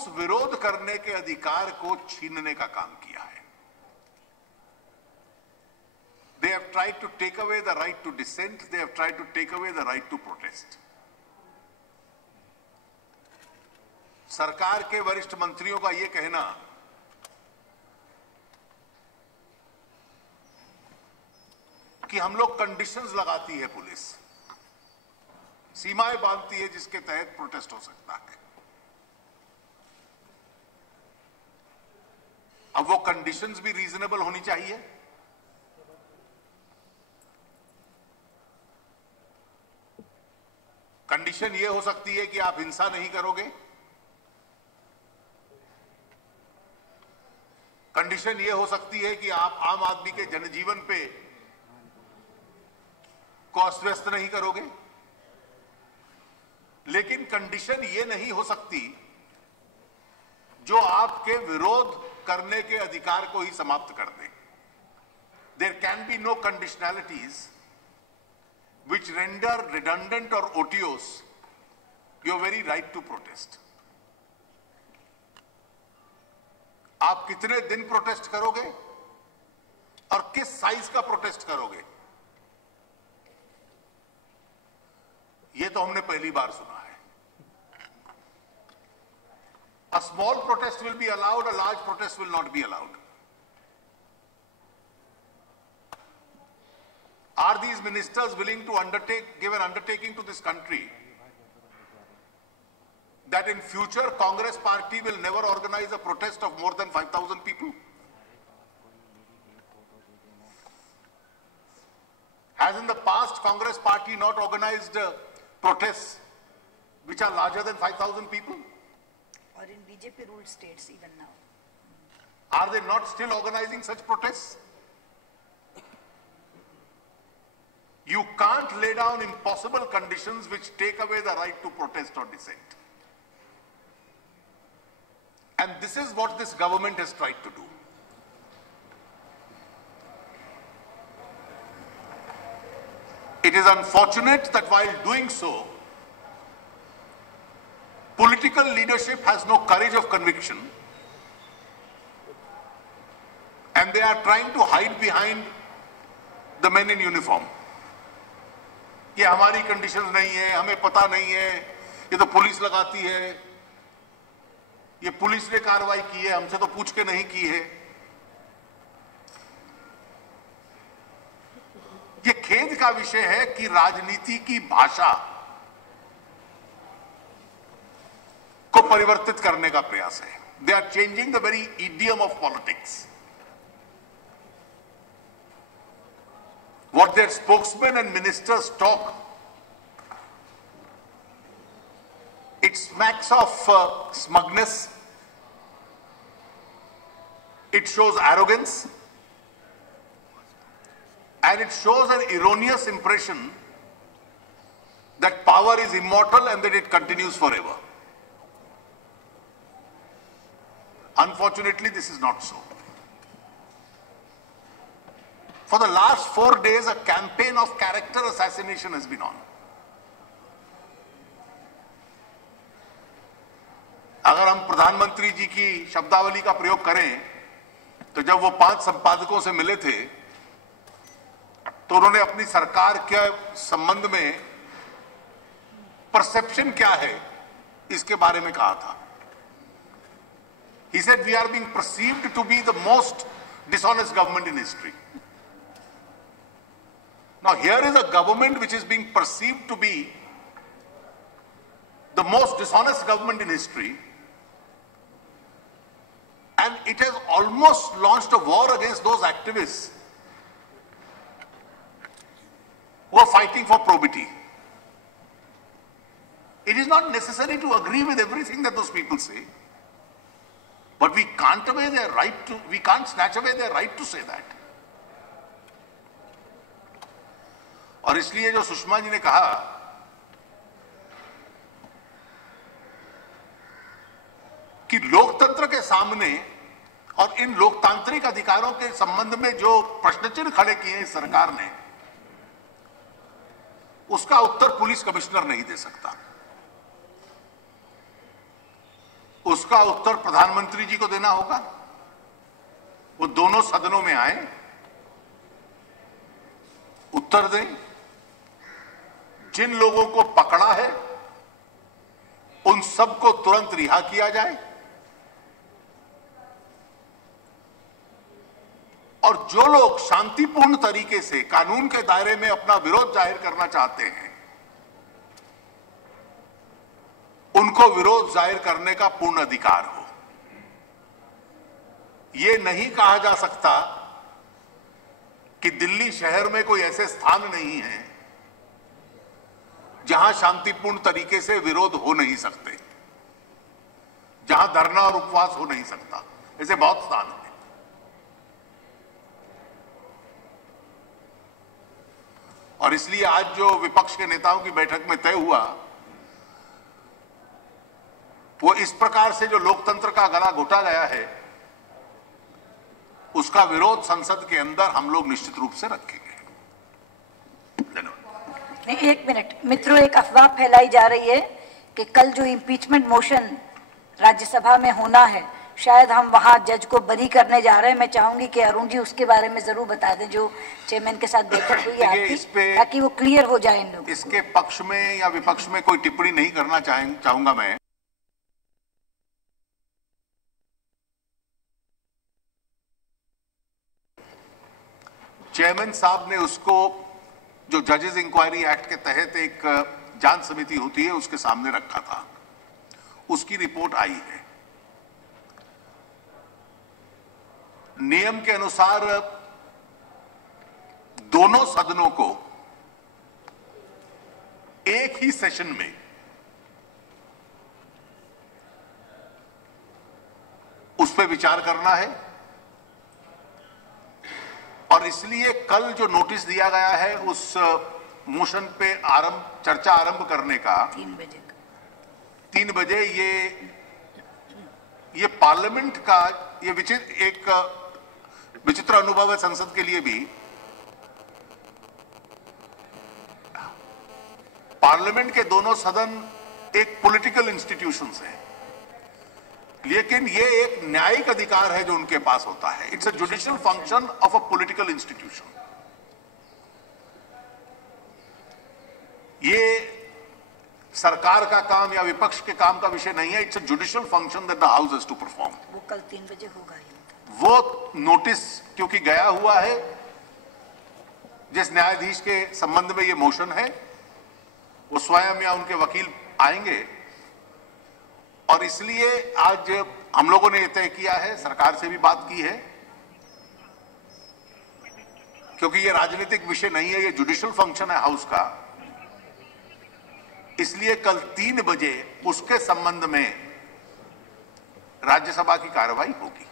उस विरोध करने के अधिकार को छीनने का काम किया है। They have tried to take away the right to dissent. They have tried to take away the right to protest. सरकार के वरिष्ठ मंत्रियों का यह कहना कि हम लोग कंडीशंस लगाती है पुलिस, सीमाएं बांधती है जिसके तहत प्रोटेस्ट हो सकता है। अब वो कंडीशंस भी रीजनेबल होनी चाहिए। कंडीशन ये हो सकती है कि आप हिंसा नहीं करोगे, कंडीशन ये हो सकती है कि आप आम आदमी के जनजीवन पे को अस्त व्यस्त नहीं करोगे, लेकिन कंडीशन ये नहीं हो सकती जो आपके विरोध करने के अधिकार को ही समाप्त कर दे। There can be no conditionalities which render redundant or odious your very right to protest. आप कितने दिन प्रोटेस्ट करोगे और किस साइज का प्रोटेस्ट करोगे, यह तो हमने पहली बार सुना है। A small protest will be allowed, a large protest will not be allowed. Are these ministers willing to give an undertaking to this country that in future Congress party will never organize a protest of more than 5,000 people? Has in the past Congress party not organized protests which are larger than 5,000 people? Or in BJP ruled states even now. Are they not still organizing such protests? You can't lay down impossible conditions which take away the right to protest or dissent. And this is what this government has tried to do. It is unfortunate that while doing so, political leadership has no courage of conviction, and they are trying to hide behind the men in uniform. कि हमारी conditions नहीं है, हमें पता नहीं है, ये तो पुलिस लगाती है, ये पुलिस ने कार्रवाई की है, हमसे तो पूछ के नहीं की है। ये खेद का विषय है कि राजनीति की भाषा को परिवर्तित करने का प्रयास है। They are changing the very idiom of politics. What their spokesmen and ministers talk, it smacks of smugness, it shows arrogance, and it shows an erroneous impression that power is immortal and that it continues forever. Unfortunately, this is not so. For the last 4 days, a campaign of character assassination has been on. अगर हम प्रधानमंत्री जी की शब्दावली का प्रयोग करें, तो जब वो 5 संपादकों से मिले थे, तो उन्होंने अपनी सरकार के संबंध में परसेप्शन क्या है, इसके बारे में कहा था. He said we are being perceived to be the most dishonest government in history. Now here is a government which is being perceived to be the most dishonest government in history, and it has almost launched a war against those activists who are fighting for probity. It is not necessary to agree with everything that those people say, but we can't snatch away their right to say that. और इसलिए जो सुषमा जी ने कहा कि लोकतंत्र के सामने और इन लोकतांत्रिक अधिकारों के संबंध में जो प्रश्न चिन्ह खड़े किए हैं सरकार ने, उसका उत्तर पुलिस कमिश्नर नहीं दे सकता. उसका उत्तर प्रधानमंत्री जी को देना होगा। वो दोनों सदनों में आए, उत्तर दें। जिन लोगों को पकड़ा है उन सबको तुरंत रिहा किया जाए और जो लोग शांतिपूर्ण तरीके से कानून के दायरे में अपना विरोध जाहिर करना चाहते हैं उनको विरोध जाहिर करने का पूर्ण अधिकार हो। यह नहीं कहा जा सकता कि दिल्ली शहर में कोई ऐसे स्थान नहीं है जहां शांतिपूर्ण तरीके से विरोध हो नहीं सकते, जहां धरना और उपवास हो नहीं सकता। ऐसे बहुत स्थान हैं। और इसलिए आज जो विपक्ष के नेताओं की बैठक में तय हुआ वो इस प्रकार से जो लोकतंत्र का गला घोटा गया है उसका विरोध संसद के अंदर हम लोग निश्चित रूप से रखेंगे। धन्यवाद। नहीं, एक मिनट मित्रों, एक अफवाह फैलाई जा रही है कि कल जो इम्पीचमेंट मोशन राज्यसभा में होना है शायद हम वहां जज को बरी करने जा रहे हैं। मैं चाहूंगी कि अरुण जी उसके बारे में जरूर बता दें, जो चेयरमैन के साथ बैठक हुई है आपकी, ताकि वो क्लियर हो जाए इन लोग। इसके पक्ष में या विपक्ष में कोई टिप्पणी नहीं करना चाहूंगा मैं। चेयरमैन साहब ने उसको जो जजेस इंक्वायरी एक्ट के तहत एक जांच समिति होती है उसके सामने रखा था, उसकी रिपोर्ट आई है। नियम के अनुसार दोनों सदनों को एक ही सेशन में उस पर विचार करना है और इसलिए कल जो नोटिस दिया गया है उस मोशन पे चर्चा आरंभ करने का 3 बजे ये पार्लियामेंट का ये विचित्र अनुभव है संसद के लिए भी। पार्लियामेंट के दोनों सदन एक पॉलिटिकल इंस्टीट्यूशंस हैं, लेकिन ये एक न्यायिक अधिकार है जो उनके पास होता है। It's a judicial function of a political institution. ये सरकार का काम या विपक्ष के काम का विषय नहीं है। It's a judicial function that the house has to perform. वो कल 3 बजे होगा। वो नोटिस क्योंकि गया हुआ है, जिस न्यायाधीश के संबंध में ये मोशन है वो स्वयं या उनके वकील आएंगे और इसलिए आज हम लोगों ने यह तय किया है, सरकार से भी बात की है, क्योंकि ये राजनीतिक विषय नहीं है, ये जुडिशियल फंक्शन है हाउस का। इसलिए कल 3 बजे उसके संबंध में राज्यसभा की कार्रवाई होगी।